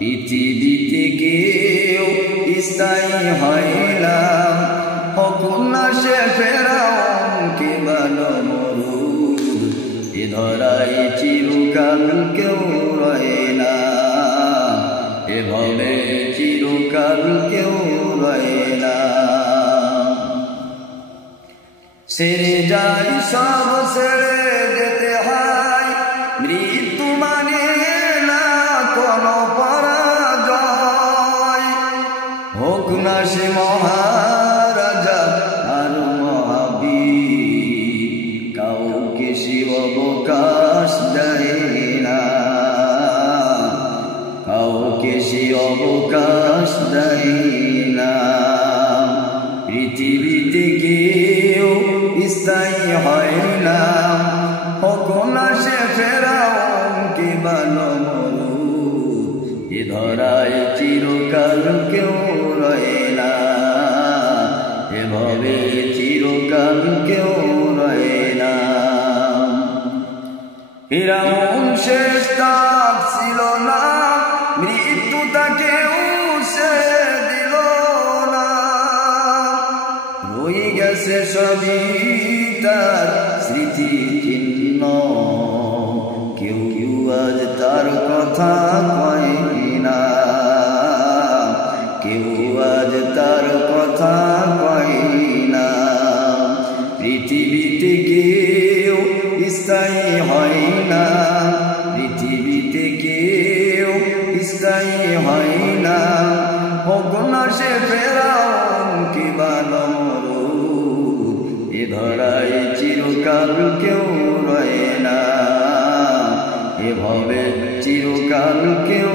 পৃথিবীতে কেউ স্থায়ী হয় না, হোক না সে ফেরাউন কিংবা নমরুদ, এ ধরায় চিরকাল কেউ রয় না, এভাবে চিরকাল কেউ রয় না। ছেড়ে যায় সব ছেড়ে যেতে হয়, মৃত্যু মানে না কোনো পরাজয়, হোক না সে মহারাজা আর মহাবীর, কাউকে সে অবকাশ দেয় না, কাউকে সে অবকাশ দেয় না। পৃথিবীতে কেউ স্থায়ী হয় না, হোক না সে ফেরাউন কিংবা নমরুদ, এ ধরায় চিরকাল কেউ রয় না, এভাবে চিরকাল কেউ রয় না। ফিরাউন শেষ তাক ছিল না, মৃত্যু তাকেও সে দিল না, রয়ে গেছে সবই তার স্মৃতি চিহ্ন, কেউ কেউ আজ তার কথা কয় না, কেউ আজ তার কথা কয় না। পৃথিবীতে কেউ স্থায়ী হয় না, পৃথিবীতে কেউ স্থায়ী হয় না, হোক না সে ফেরাউন কিংবা নমরুদ, এ ধরায় চিরকাল কেউ রয় না, এভাবে চিরকাল কেউ